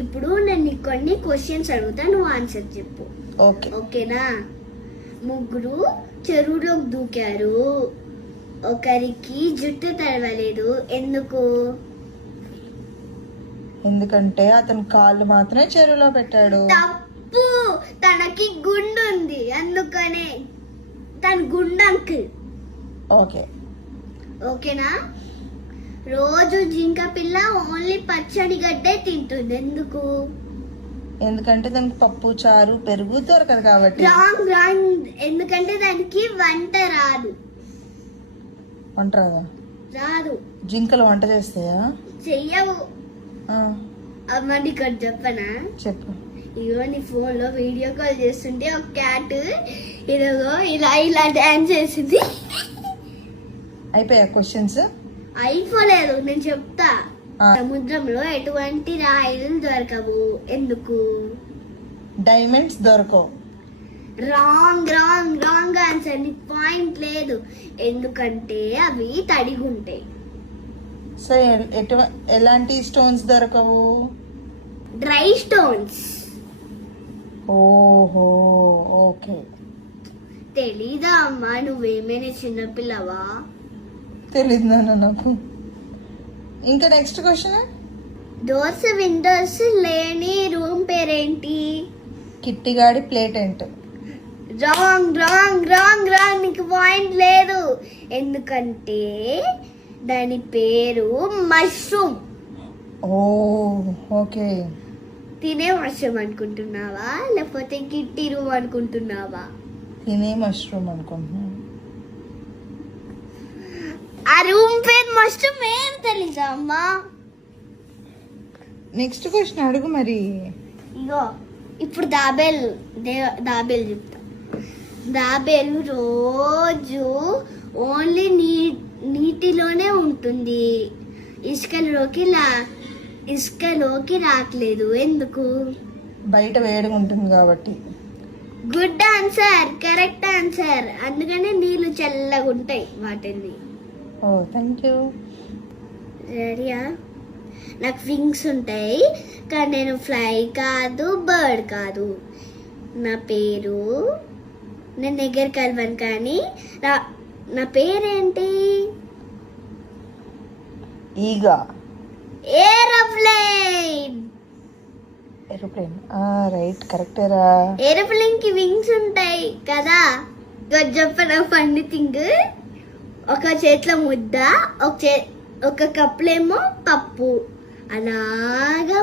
ఇప్పుడు నేను నీకు కొన్ని క్వశ్చన్స్ అడుగుతా, నువ్వు ఆన్సర్ చెప్పు. ఓకేనా? ముగ్గురు చెరువులోకి దూకారు, ఒకరికి జుట్టు తడవలేదు, ఎందుకు? ఎందుకంటే అతను కాళ్ళు మాత్రమే చెరువులో పెట్టాడు. తప్పు, తనకి గుండు ఉంది అందుకనే. తన గుండు అంకుల్. ఓకేనా? రోజు జింక పిల్ల ఓన్లీ పచ్చడి గడ్డే తింటుంది, ఎందుకు? ఎందుకంటే దానికి పప్పు, చారు, పెరుగు దొరకదు కాబట్టి. రాంగ్. ఎందుకంటే దానికి వంట రాదు. వంట రాదా? రాదు. జింకలు వంట చేస్తాయా? చెయ్యవు. అమ్మని ఇక్కడ చెప్పనా? చెప్పు. ఇగో నీ ఫోన్ లో వీడియో కాల్ చేస్తుంటే ఒక క్యాట్ ఇదిగో ఇలా ఇలా డాన్స్ చేసింది. అయిపోయా క్వశ్చన్స్? అయిపోలేదు, నేను చెప్తా. సముద్రంలో ఎటువంటి రాయిలు దొరకవు, ఎందుకు? డైమండ్స్ దొరకవు. Wrong answer. నీకు పాయింట్ లేదు. ఎందుకంటే అవి తడిగుంటాయి. సో ఎలాంటి స్టోన్స్ దొరకవు? Dry stones. ఓహో, ఓకే. తెలీదా అమ్మా? నువ్వేమైనా చిన్నపిల్లవా? తెలీదు నాన్న నాకు. ఇంకా నెక్స్ట్ క్వశ్చన్. డోర్స్ విండోస్ లేని రూమ్ పేరేంటి? కిట్టిగాడి ప్లేటెంట్. రాంగ్. నీకు పాయింట్ లేదు. ఎందుకంటే దాని పేరు మష్రూమ్. ఓకే. తినే మష్రూమ్ అనుకుంటున్నావా లేకపోతే కిట్టి రూమ్ అనుకుంటున్నావా? తినే మష్రూమ్ అనుకుంటున్నా. ఆ రూమ్ పేరు మష్రూమ్ ఏం తెలీదా అమ్మా? నెక్స్ట్ క్వశ్చన్ అడుగు మరి. ఇగో ఇప్పుడు దాబేలు చెప్తా. దాబేలు రోజు ఓన్లీ నీటిలోనే ఉంటుంది, ఇసుకలోకి రాట్లేదు, ఎందుకు? బయట వేడిగా ఉంటుంది కాబట్టి. Good answer, correct answer. అందుకనే నీళ్ళు చల్లగా ఉంటాయి వాటిని. Thank you. రెడీయా? నాకు వింగ్స్ ఉంటాయి కానీ నేను ఫ్లై కాదు, బర్డ్ కాదు. నా పేరు, నేను ఎగరగలను కానీ నా పేరేంటి? ఈగా. ఏరోప్లేన్. రైట్, కరెక్టేరా. ఏరోప్లేన్ కి వింగ్స్ ఉంటాయి కదా. చెప్పన ఫన్నీ థింగ్. ఒక చేతిలో ముద్ద, ఒక కప్పులేమో పప్పు, అలాగా